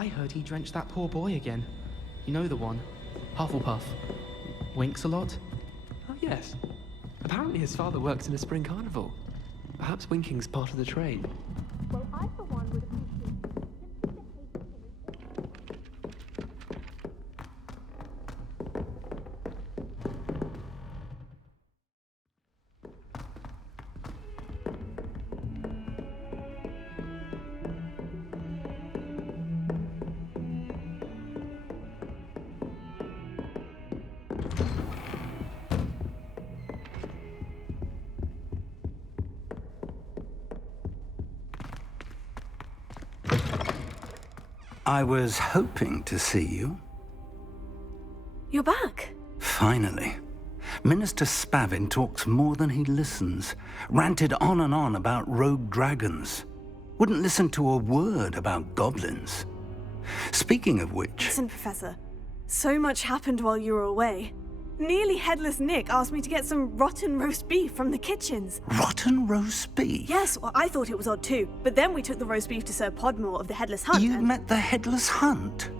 I heard he drenched that poor boy again. You know the one. Hufflepuff. Winks a lot. Oh, yes. Apparently his father works in a spring carnival. Perhaps winking's part of the trade. Well, I for one would appreciate I was hoping to see you. You're back. Finally. Minister Spavin talks more than he listens. Ranted on and on about rogue dragons. Wouldn't listen to a word about goblins. Speaking of which... Listen, Professor. So much happened while you were away. Nearly Headless Nick asked me to get some rotten roast beef from the kitchens. Rotten roast beef? Yes, well, I thought it was odd too. But then we took the roast beef to Sir Podmore of the Headless Hunt. You met the Headless Hunt?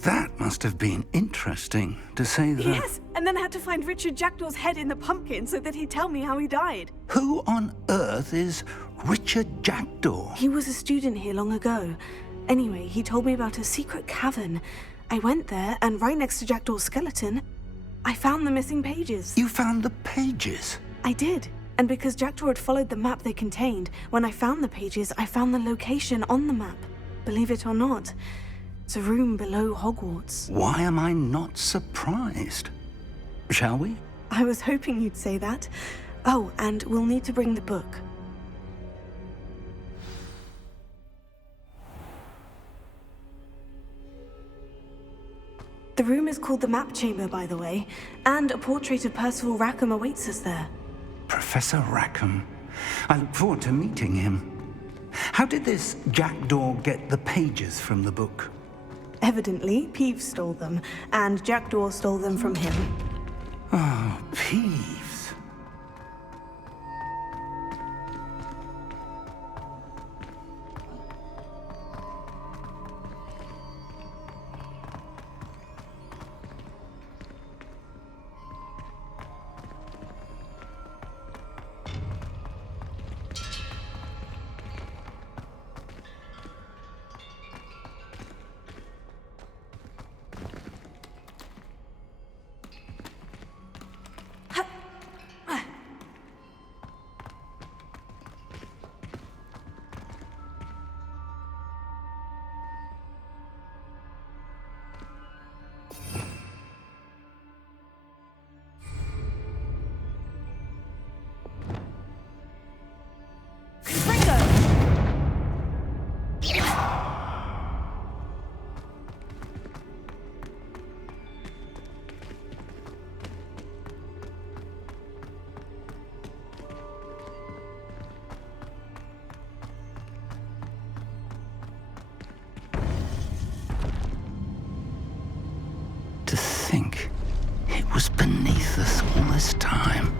That must have been interesting, to say the... Yes, and then I had to find Richard Jackdaw's head in the pumpkin so that he'd tell me how he died. Who on earth is Richard Jackdaw? He was a student here long ago. Anyway, he told me about a secret cavern. I went there, and right next to Jackdaw's skeleton, I found the missing pages. You found the pages? I did. And because Jackdaw had followed the map they contained, when I found the pages, I found the location on the map. Believe it or not, it's a room below Hogwarts. Why am I not surprised? Shall we? I was hoping you'd say that. Oh, and we'll need to bring the book. The room is called the Map Chamber, by the way, and a portrait of Percival Rackham awaits us there. Professor Rackham. I look forward to meeting him. How did this Jackdaw get the pages from the book? Evidently, Peeves stole them, and Jackdaw stole them from him. Oh, Peeves. To think it was beneath us all this time.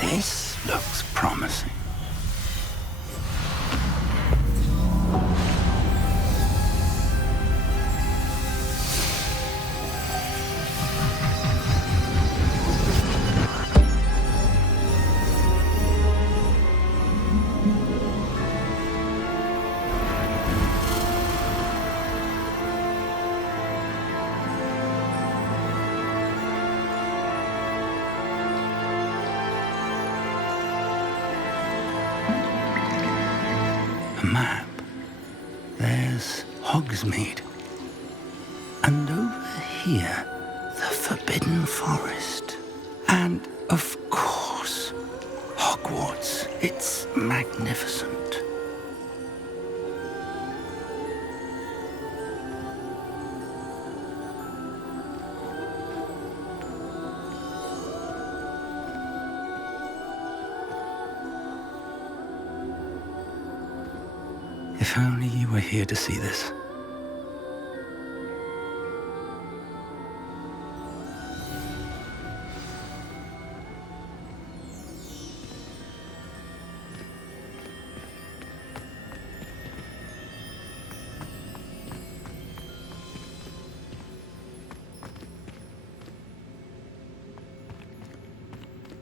This looks promising. Map. There's Hogsmeade. And over here, the Forbidden Forest. And, of course, Hogwarts. It's magnificent. If only you were here to see this.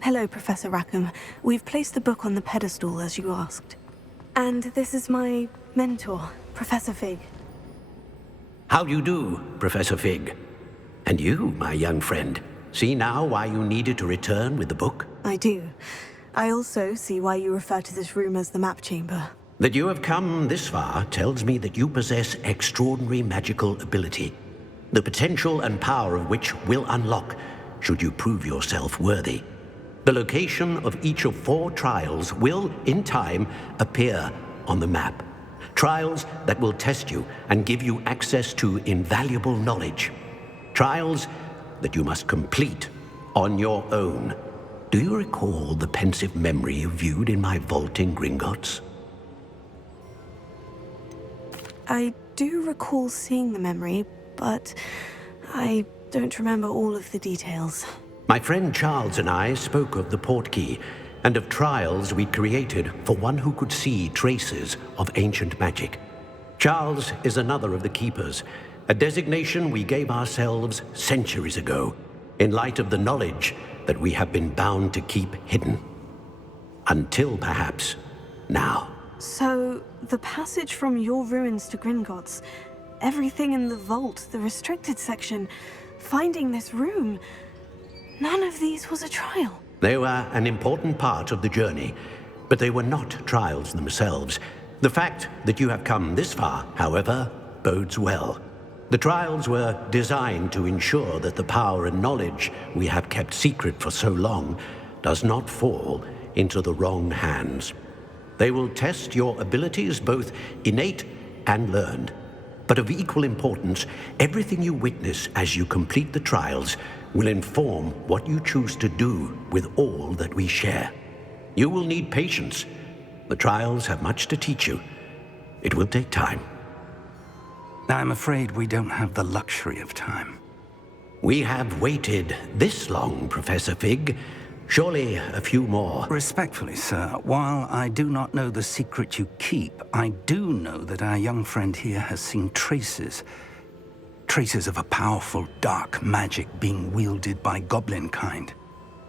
Hello, Professor Rackham. We've placed the book on the pedestal as you asked. And this is my mentor, Professor Fig. How do you do, Professor Fig? And you, my young friend, see now why you needed to return with the book? I do. I also see why you refer to this room as the map chamber. That you have come this far tells me that you possess extraordinary magical ability, the potential and power of which will unlock should you prove yourself worthy. The location of each of 4 trials will, in time, appear on the map. Trials that will test you and give you access to invaluable knowledge. Trials that you must complete on your own. Do you recall the pensive memory you viewed in my vault in Gringotts? I do recall seeing the memory, but I don't remember all of the details. My friend Charles and I spoke of the portkey and of trials we created for one who could see traces of ancient magic. Charles is another of the keepers, a designation we gave ourselves centuries ago, in light of the knowledge that we have been bound to keep hidden. Until perhaps now. So, the passage from your ruins to Gringotts, everything in the vault, the restricted section, finding this room, none of these was a trial. They were an important part of the journey, but they were not trials themselves. The fact that you have come this far, however, bodes well. The trials were designed to ensure that the power and knowledge we have kept secret for so long does not fall into the wrong hands. They will test your abilities, both innate and learned. But of equal importance, everything you witness as you complete the trials will inform what you choose to do with all that we share. You will need patience. The trials have much to teach you. It will take time. I'm afraid we don't have the luxury of time. We have waited this long, Professor Fig. Surely a few more. Respectfully, sir, while I do not know the secret you keep, I do know that our young friend here has seen traces of a powerful dark magic being wielded by goblin kind.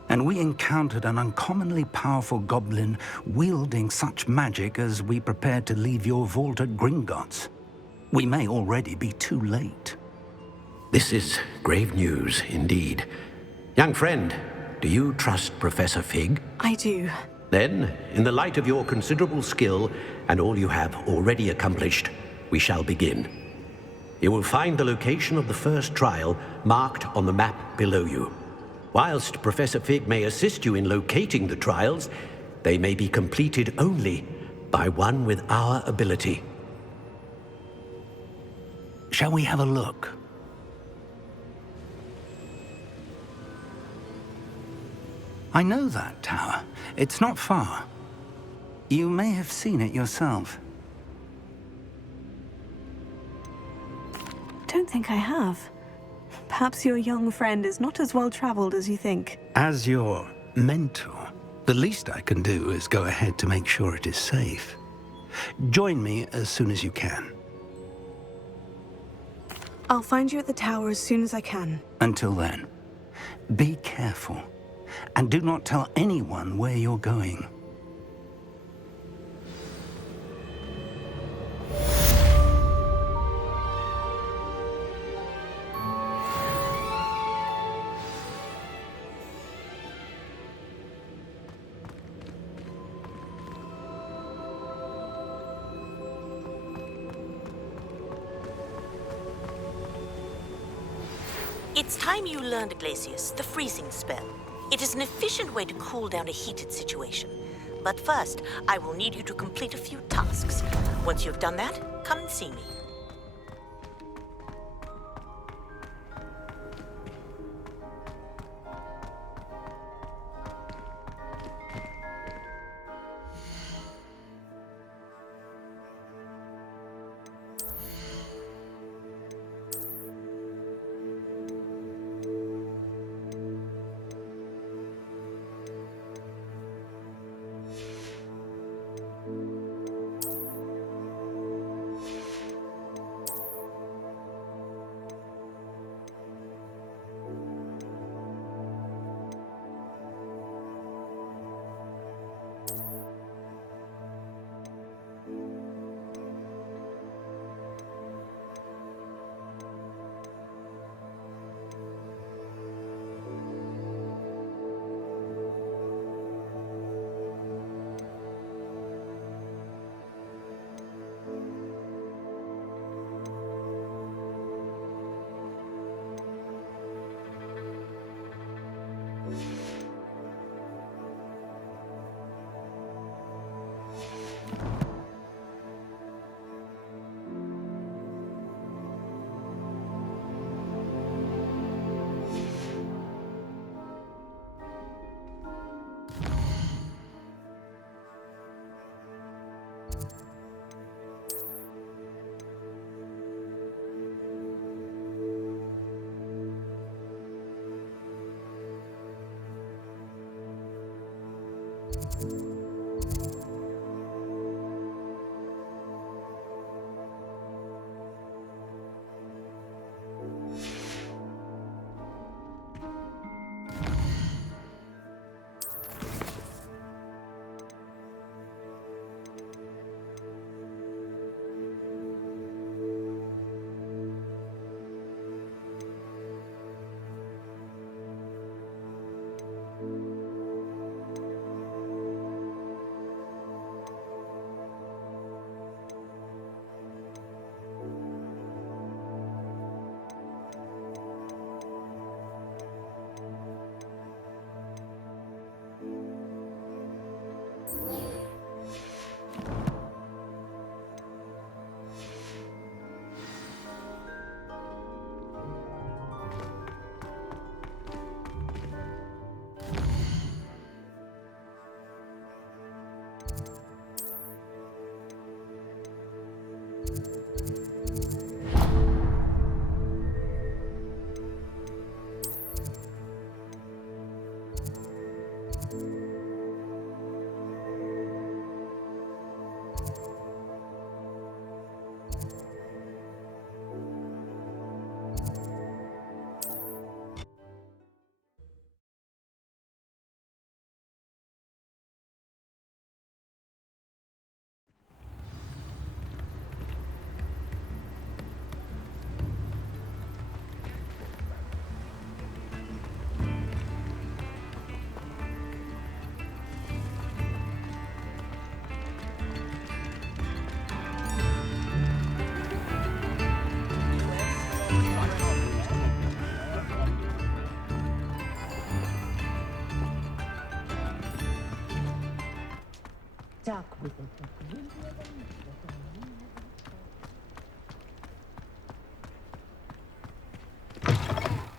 And we encountered an uncommonly powerful goblin wielding such magic as we prepared to leave your vault at Gringotts. We may already be too late. This is grave news indeed. Young friend, do you trust Professor Fig? I do. Then, in the light of your considerable skill and all you have already accomplished, we shall begin. You will find the location of the first trial marked on the map below you. Whilst Professor Fig may assist you in locating the trials, they may be completed only by one with our ability. Shall we have a look? I know that tower. It's not far. You may have seen it yourself. Don't think I have. Perhaps your young friend is not as well-traveled as you think. As your mentor, the least I can do is go ahead to make sure it is safe. Join me as soon as you can. I'll find you at the tower as soon as I can. Until then, be careful. And do not tell anyone where you're going. It's time you learned, Glacius, the freezing spell. It is an efficient way to cool down a heated situation. But first, I will need you to complete a few tasks. Once you've done that, come and see me.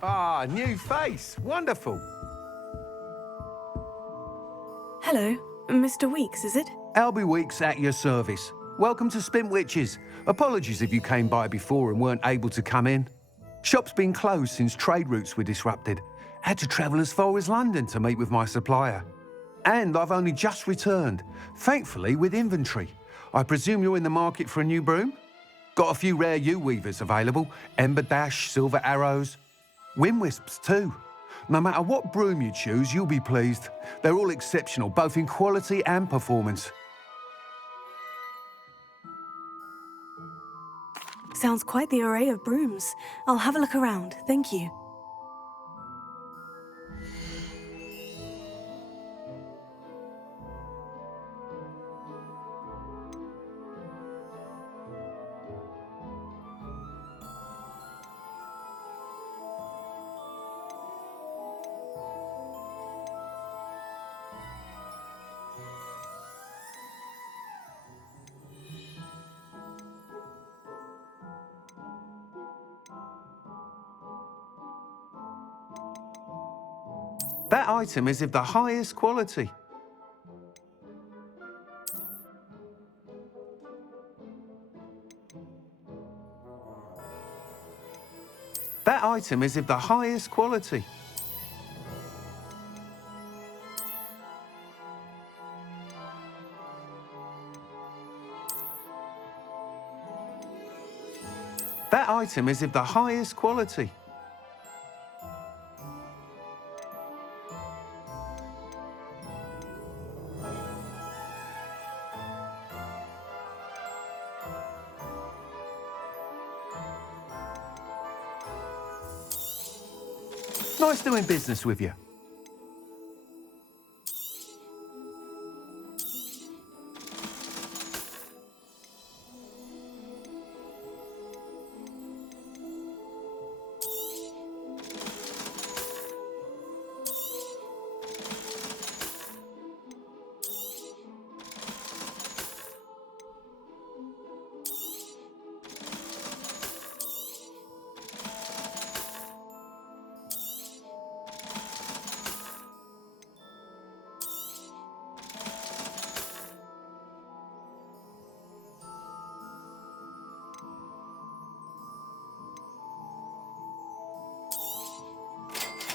Ah, new face. Wonderful. Hello, Mr. Weeks, is it? Albie Weeks at your service. Welcome to Spint Witches. Apologies if you came by before and weren't able to come in. Shop's been closed since trade routes were disrupted. Had to travel as far as London to meet with my supplier. And I've only just returned, thankfully with inventory. I presume you're in the market for a new broom? Got a few rare yew-weavers available. Ember Dash, Silver Arrows. Wind Wisps too. No matter what broom you choose, you'll be pleased. They're all exceptional, both in quality and performance. Sounds quite the array of brooms. I'll have a look around, thank you. That item is of the highest quality. That item is of the highest quality. That item is of the highest quality. Nice doing business with you.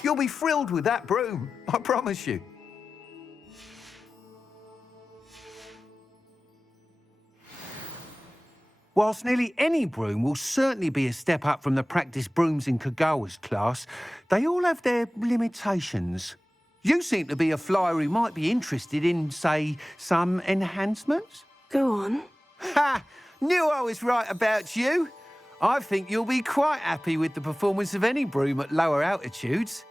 You'll be thrilled with that broom, I promise you. Whilst nearly any broom will certainly be a step up from the practice brooms in Kagawa's class, they all have their limitations. You seem to be a flyer who might be interested in, say, some enhancements? Go on. Ha! Knew I was right about you. I think you'll be quite happy with the performance of any broom at lower altitudes.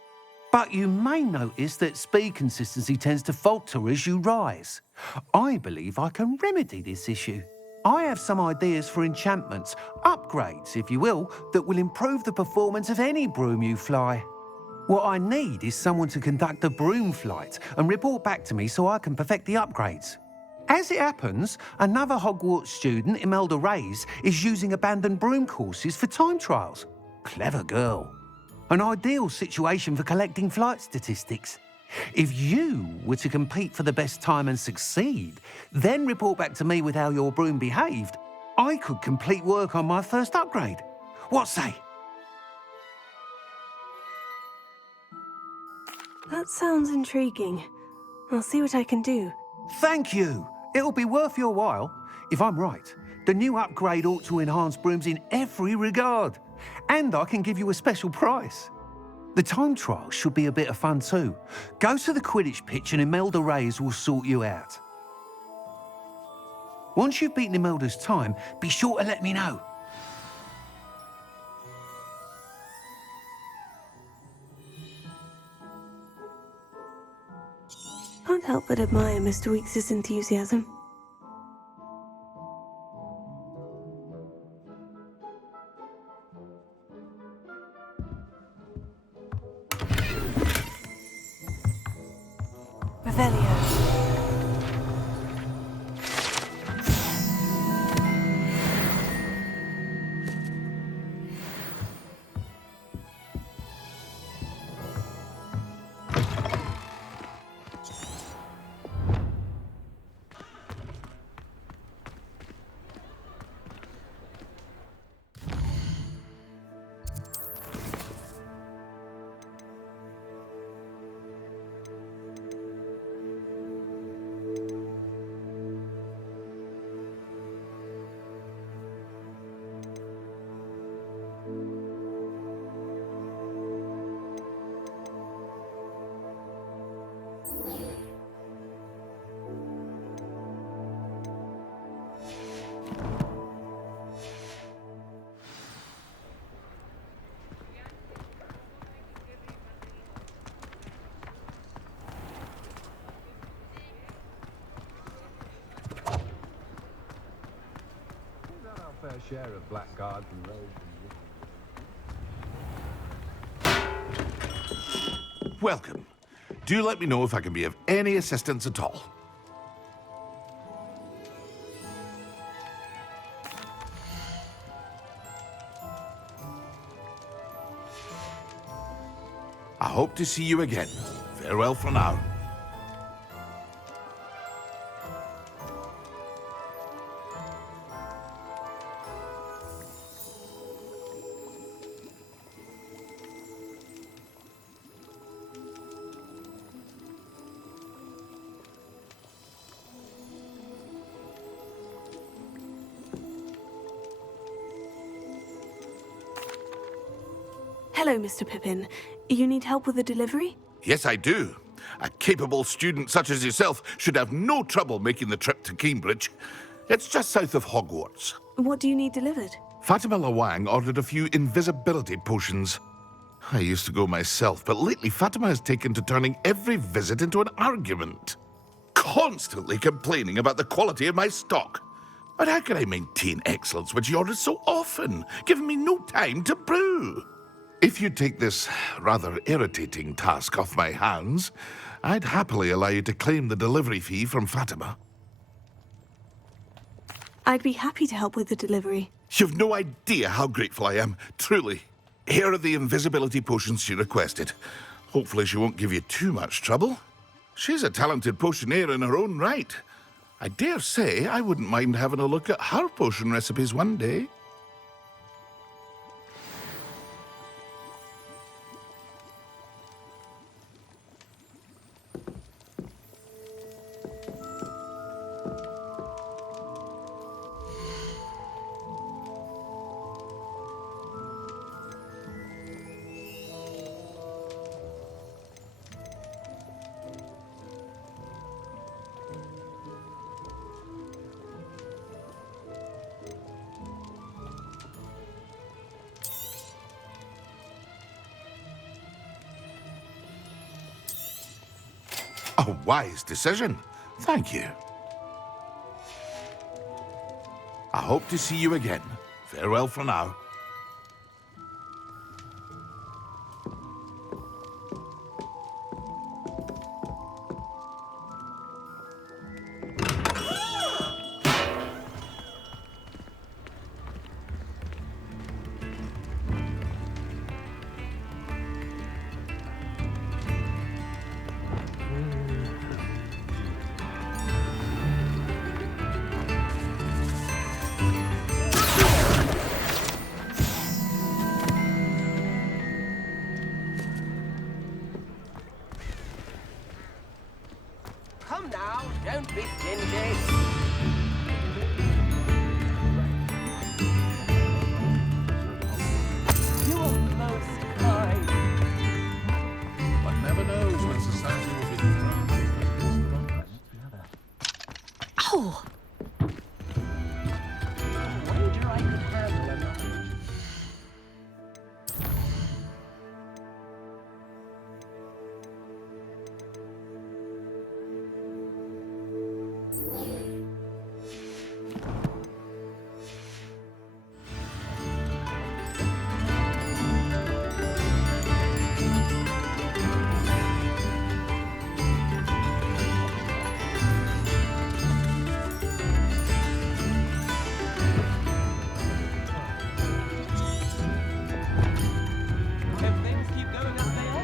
But you may notice that speed consistency tends to falter as you rise. I believe I can remedy this issue. I have some ideas for enchantments, upgrades, if you will, that will improve the performance of any broom you fly. What I need is someone to conduct a broom flight and report back to me so I can perfect the upgrades. As it happens, another Hogwarts student, Imelda Reyes, is using abandoned broom courses for time trials. Clever girl. An ideal situation for collecting flight statistics. If you were to compete for the best time and succeed, then report back to me with how your broom behaved, I could complete work on my first upgrade. What say? That sounds intriguing. I'll see what I can do. Thank you. It'll be worth your while. If I'm right, the new upgrade ought to enhance brooms in every regard. And I can give you a special price. The time trial should be a bit of fun too. Go to the Quidditch pitch and Imelda Reyes will sort you out. Once you've beaten Imelda's time, be sure to let me know. Can't help but admire Mr. Weekes' enthusiasm. Revelio. Fair share of blackguards and rogues. Welcome. Do let me know if I can be of any assistance at all. I hope to see you again. Farewell for now. Hello, Mr. Pippin. You need help with a delivery? Yes, I do. A capable student such as yourself should have no trouble making the trip to Cambridge. It's just south of Hogwarts. What do you need delivered? Fatima Lawang ordered a few invisibility potions. I used to go myself, but lately Fatima has taken to turning every visit into an argument. Constantly complaining about the quality of my stock. But how can I maintain excellence when she orders so often, giving me no time to brew? If you take this rather irritating task off my hands, I'd happily allow you to claim the delivery fee from Fatima. I'd be happy to help with the delivery. You've no idea how grateful I am, truly. Here are the invisibility potions she requested. Hopefully she won't give you too much trouble. She's a talented potioneer in her own right. I dare say I wouldn't mind having a look at her potion recipes one day. A wise decision. Thank you. I hope to see you again. Farewell for now. Come now, don't be stingy. You are most kind. One never knows when society will be thrown. Oh! Wager I could handle another. If things keep going as they are.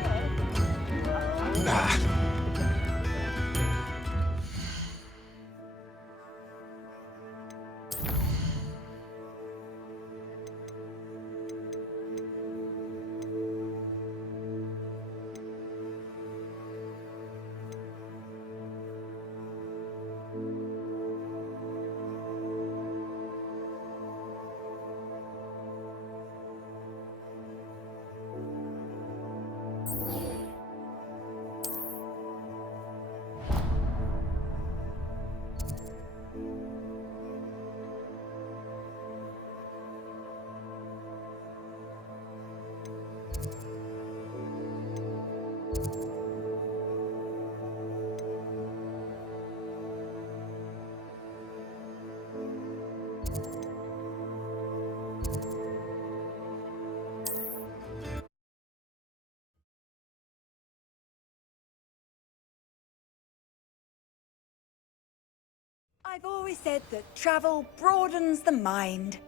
I've always said that travel broadens the mind.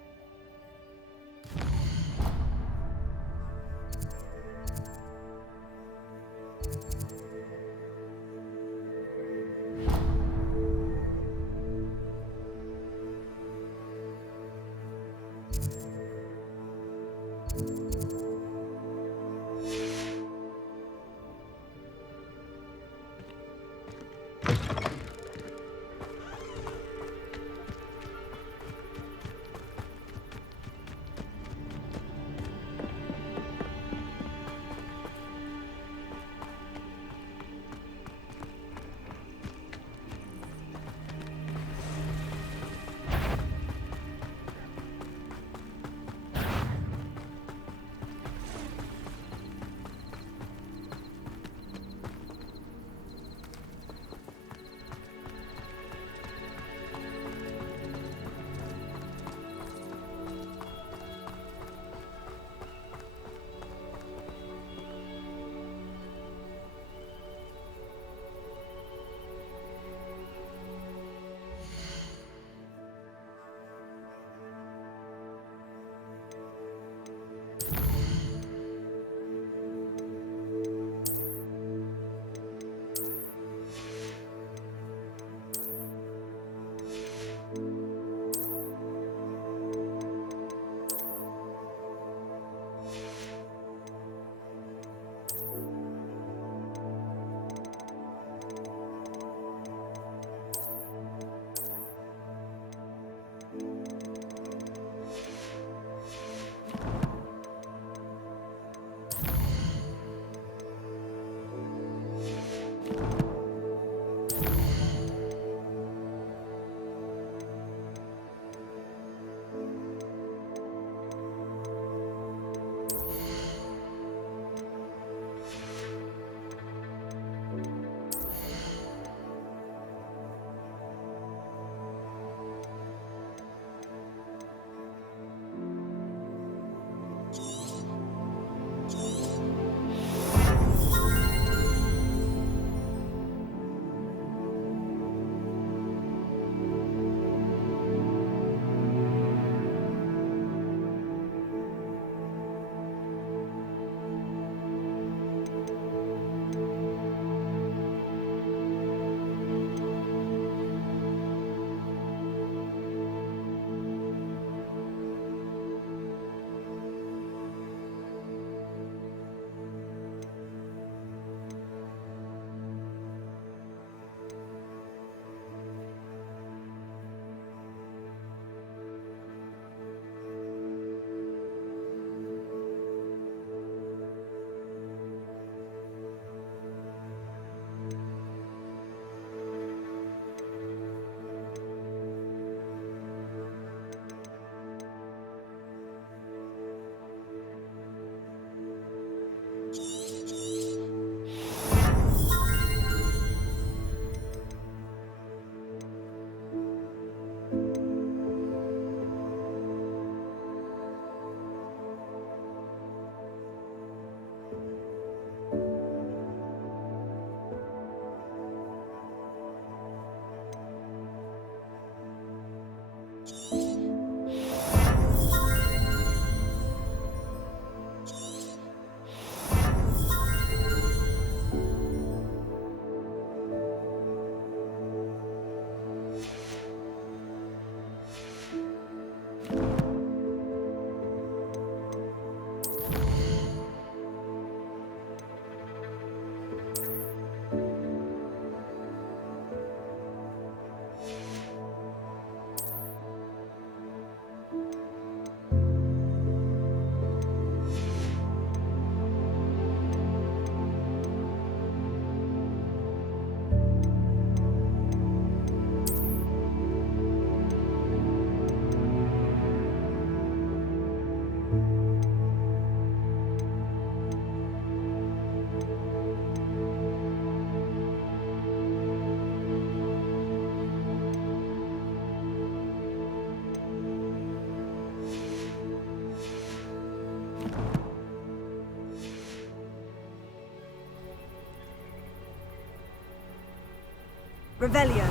Revelio.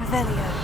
Revelio.